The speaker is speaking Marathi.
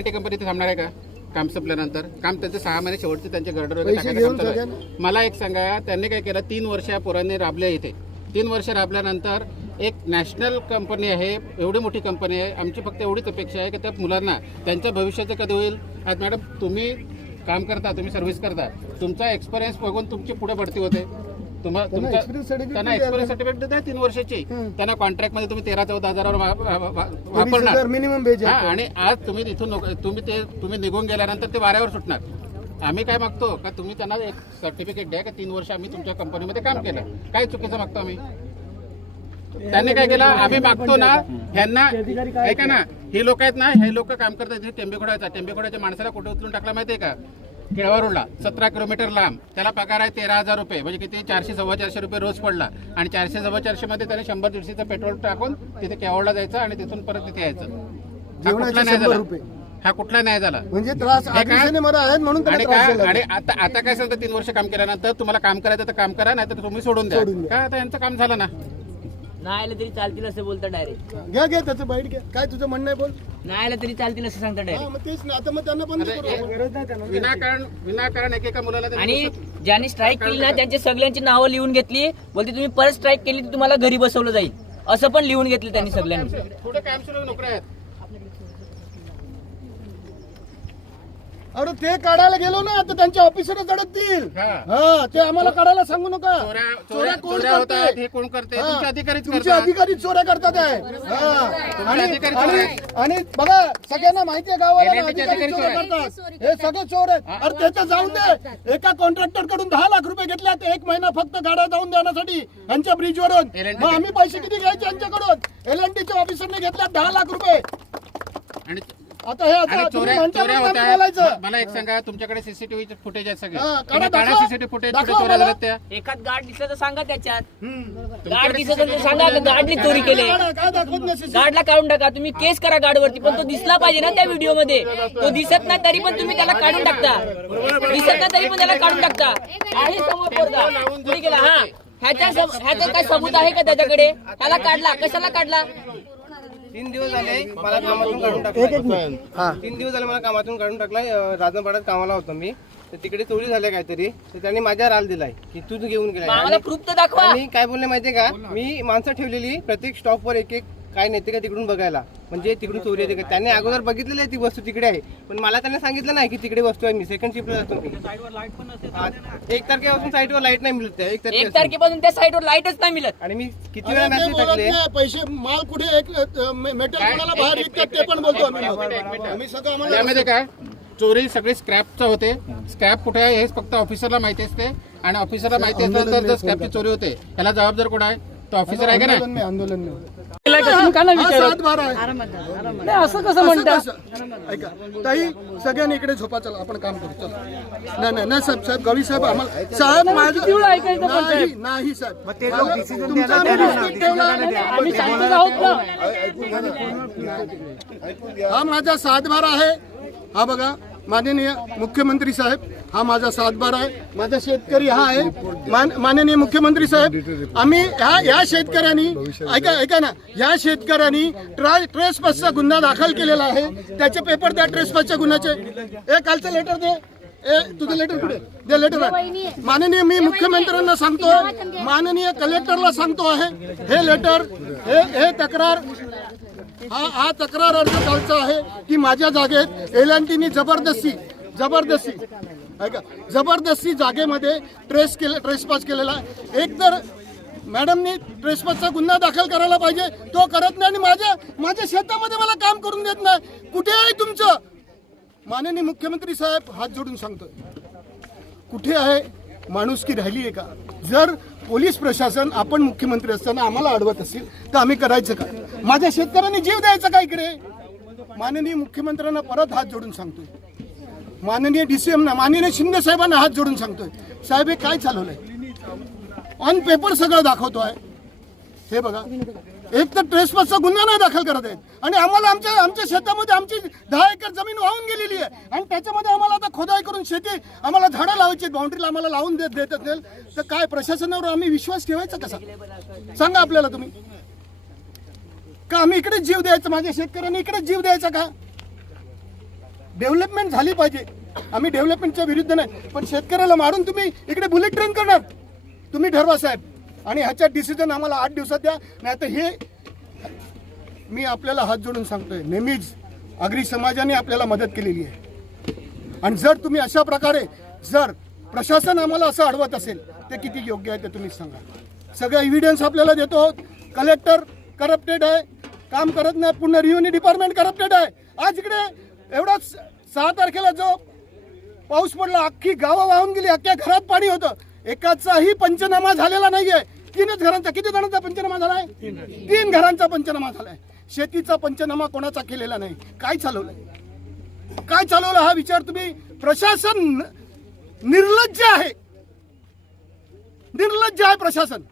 L&T कंपनी इथे थांबणार आहे का काम संपल्यानंतर? काम त्यांचे 6 महिने शेवटचे त्यांचे गर्डर वगैरे टाकायचं काम चालू आहे. मला एक सांगा, त्यांनी काय केलं, 3 वर्ष या पोरांनी राबले इथे. 3 वर्ष राबल्यानंतर एक नॅशनल कंपनी आहे, एवढी मोठी कंपनी आहे, आमची फक्त एवढीच अपेक्षा आहे की त्या मुलांना त्यांच्या भविष्याचं कधी होईल. आज मॅडम तुम्ही काम करता, तुम्ही सर्व्हिस करता, तुमचा एक्सपिरियन्स बघून तुमची पुढे बढती होते. त्यांना एक्सपिरियन्स सर्टिफिकेट द्या 3 वर्षाची. त्यांना कॉन्ट्रॅक्ट मध्ये तुम्ही 13-14 हजारावर वापरणार मिनिमम. आणि आज तुम्ही इथून तुम्ही निघून गेल्यानंतर ते वाऱ्यावर सुटणार. आम्ही काय मागतो का तुम्ही त्यांना एक सर्टिफिकेट द्या का 3 वर्ष आम्ही तुमच्या कंपनीमध्ये काम केलं. काय चुकीचं मागतो आम्ही? त्यांनी काय केलं, आम्ही मागतो ना ह्यांना, ऐका ना, ही लोक आहेत ना, हे लोक काम करतात टेंबेखोड्याच्या माणसाला कुठे उचलून टाकला माहितीये का? केळवा रोडला 17 किलोमीटर लांब. त्याला पगार आहे 13,000 रुपये, म्हणजे किती 400-450 रुपये रोज पडला. आणि 400-450 मध्ये त्याने 100-150 पेट्रोल टाकून तिथे केवळला जायचं आणि तिथून परत तिथे यायचं. हा कुठला नाही झाला म्हणजे त्रास म्हणून. आणि आता काय सांगतं, 3 वर्ष काम केल्यानंतर तुम्हाला काम करायचं तर काम करा, नाही तर तुम्ही सोडून द्या. काय आता यांचं काम झालं ना, नाही आलं तरी चालतील असं बोलता डायरेक्ट. घ्या त्याचं बाईट घ्या. काय तुझं म्हणणं आहे बोल. नाही आलं तरी चालतील असं सांगता डायरेक्ट. तेच ना, आता मग त्यांना बंद करू. विनाकारण एकेका मुलाला आणि ज्यांनी स्ट्राईक केली ना त्यांची सगळ्यांची नावं लिहून घेतली. बोलते तुम्ही परत स्ट्राईक केली तर तुम्हाला घरी बसवलं जाईल, असं पण लिहून घेतलं त्यांनी सगळ्यांनी. थोडे काम सुरू नोकऱ्या आहेत. अरे ते काढायला गेलो ना तर त्यांचे ऑफिसरच अडकतील. हा, ते आम्हाला काढायला सांगू नका. चोऱ्या कोण करतात? हे कोण करते? तुमचे अधिकारीच तुमचे करतात. अधिकारी चोऱ्या करतात आहे. आणि बघा, सगळ्यांना माहिती आहे गावाला अधिकारी चोऱ्या करतात. हे सगळे चोर आहेत. अरे त्याचं जाऊन दे. एका कॉन्ट्रॅक्टर कडून 10 लाख रुपये घेतल्यात 1 महिना फक्त गाड्या जाऊन देण्यासाठी यांच्या ब्रिजवरून. मग आम्ही पैसे किती घ्यायचे यांच्याकडून? L&Tच्या ऑफिसरने घेतल्यात 10 लाख रुपये. आणि आता हे आता चोऱ्या होत्या. मला एक सांगा, तुमच्याकडे सीसीटीव्ही फुटेज आहेत सगळे, सीसीटीव्ही फुटेज कुठे चोऱ्या झाल्यात त्या? एखाद गार्ड दिसलं तर सांगा, त्याच्यात गार्ड दिसलं तर सांगा गार्डने चोरी केली. गार्डला काढून टाका, तुम्ही केस करा गार्डवरती, पण तो दिसला पाहिजे ना त्या व्हिडिओ मध्ये. तो दिसत नाही तरी पण तुम्ही त्याला काढून टाकता, दिसत नाही तरी पण त्याला काढून टाकता. आहे समोर पोरगा चोरी केला. हा, ह्याचा काय सबूत आहे का त्याच्याकडे? त्याला काढला, कशाला काढला? 3 दिवस झाले मला कामातून काढून टाकला. 3 दिवस झाले मला कामातून काढून टाकला. राजनपाड्यात कामाला होतो मी, तर तिकडे चोरी झाल्या काहीतरी, तर त्यांनी माझ्या राल दिलाय की तू घेऊन गेला. प्रूफ तर दाखवा. आणि काय बोलले माहितीये का, मी माणसं ठेवलेली प्रत्येक स्टॉपवर एक काय नेते का तिकडून बघायला, म्हणजे तिकडून चोरी येते का. त्यांनी अगोदर बघितलेली आहे ती वस्तू तिकडे आहे, पण मला त्यांनी सांगितलं नाही की तिकडे वस्तू आहे. मी सेकंड शिफ्टला जातो. 1 तारखेपासून साईटवर लाईट नाही मिळत. 1 तारखेपासून त्या साईटवर लाईटच नाही मिळत. आणि मी किती वेळा मेसेज टाकले, पैसे माल कुठे मेटल कोणाला बाहेर विकतात ते पण बोलतो आम्ही सगळं. आम्हाला त्यामध्ये काय चोरी सगळी स्क्रॅपचं होते. स्क्रॅप कुठे आहे हे फक्त ऑफिसरला माहिती असते, आणि ऑफिसरला माहिती असल्यानंतर जर स्क्रॅपची चोरी होते ह्याला जबाबदार कोण आहे? तो ऑफिसर आहे का नाही? आंदोलन असं कसं म्हणतात? ऐका ताई, सगळ्यांनी इकडे झोपा, चला आपण काम करू. चला. नाही साहेब गवी साहेब, आम्हाला साहेब नाही साहेब, हा माझा 7 बार आहे. हा बघा, माननीय मुख्यमंत्री साहेब, हा माझा 7 बार आहे. माझा शेतकरी हा आहे. माननीय मुख्यमंत्री साहेब, आम्ही या शेतकऱ्यांनी ऐका ना, या शेतकऱ्यांनी ट्रेसपासचा गुन्हा दाखल केलेला आहे. त्याचे पेपर द्या ट्रेसपासच्या गुन्ह्याचे. कालचं लेटर दे. तुझं लेटर कुठे? दे लेटर. माननीय मी मुख्यमंत्र्यांना सांगतो, माननीय कलेक्टरला सांगतो आहे, हे लेटर हे तक्रार हा तक्रार अर्ज कालचा आहे की माझ्या जागेत L&Tनी जबरदस्ती जागेमध्ये ट्रेसपास केलेला. एक तर मॅडमनी ट्रेसपासचा गुन्हा दाखल करायला पाहिजे, तो करत नाही. आणि माझ्या शेतामध्ये मला काम करून देत नाही. कुठे आहे तुमचं? माननीय मुख्यमंत्री साहेब, हात जोडून सांगतोय, कुठे आहे माणुसकी राहिली आहे का? जर पोलीस प्रशासन आपण मुख्यमंत्री असताना आम्हाला अडवत असेल तर आम्ही करायचं काय? माझ्या शेतकऱ्यांनी जीव द्यायचा का इकडे? माननीय मुख्यमंत्र्यांना परत हात जोडून सांगतोय, माननीय DCM ना, माननीय शिंदे साहेबांना हात जोडून सांगतोय, साहेब हे काय चालवलंय? ऑन पेपर सगळं दाखवतोय. हे बघा, एक तर ट्रेसपासचा गुन्हा नाही दाखल करत आहेत, आणि आम्हाला आमच्या शेतामध्ये आमची 10 एकर जमीन वाहून गेलेली आहे, आणि त्याच्यामध्ये आम्हाला आता खोदाई करून शेती, आम्हाला झाडं लावायची, बाउंड्रीला आम्हाला लावून देत असेल तर काय प्रशासनावर आम्ही विश्वास ठेवायचा कसा? सांगा आपल्याला तुम्ही. का आम्ही इकडेच जीव द्यायचा? माझ्या शेतकऱ्यांनी इकडेच जीव द्यायचा का? डेव्हलपमेंट झाली पाहिजे. आम्ही डेव्हलपमेंटच्या विरुद्ध नाही, पण शेतकऱ्याला मारून तुम्ही इकडे बुलेट ट्रेन करणार, तुम्ही ठरवा साहेब. आणि ह्याच्या डिसिजन आम्हाला 8 दिवसात द्या, नाही तर हे मी आपल्याला हात जोडून सांगतोय, नेहमीच आगरी समाजाने आपल्याला मदत केलेली आहे. आणि जर तुम्ही अशा प्रकारे जर प्रशासन आम्हाला असं अडवत असेल ते किती योग्य आहे ते तुम्हीच सांगा. सगळं एव्हिडन्स आपल्याला देतो. कलेक्टर करप्टेड आहे, काम करत नाही. पुन्हा रिव्हन्यू डिपार्टमेंट करप्टेड आहे. आज इकडे एवढा 6 तारखेला जो पाऊस पडला, अख्खी गावं वाहून गेली, अख्ख्या घरात पाणी होतं. एकाचाही पंचनामा झालेला नाहीये. 3च घरांचा, किती जणांचा पंचनामा झालाय? 3 घरांचा पंचनामा झालाय. शेतीचा पंचनामा कोणाचा केलेला नाही. काय चालवलंय, काय चालवलं हा विचार तुम्ही. प्रशासन निर्लज्ज आहे, निर्लज्ज आहे प्रशासन.